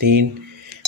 3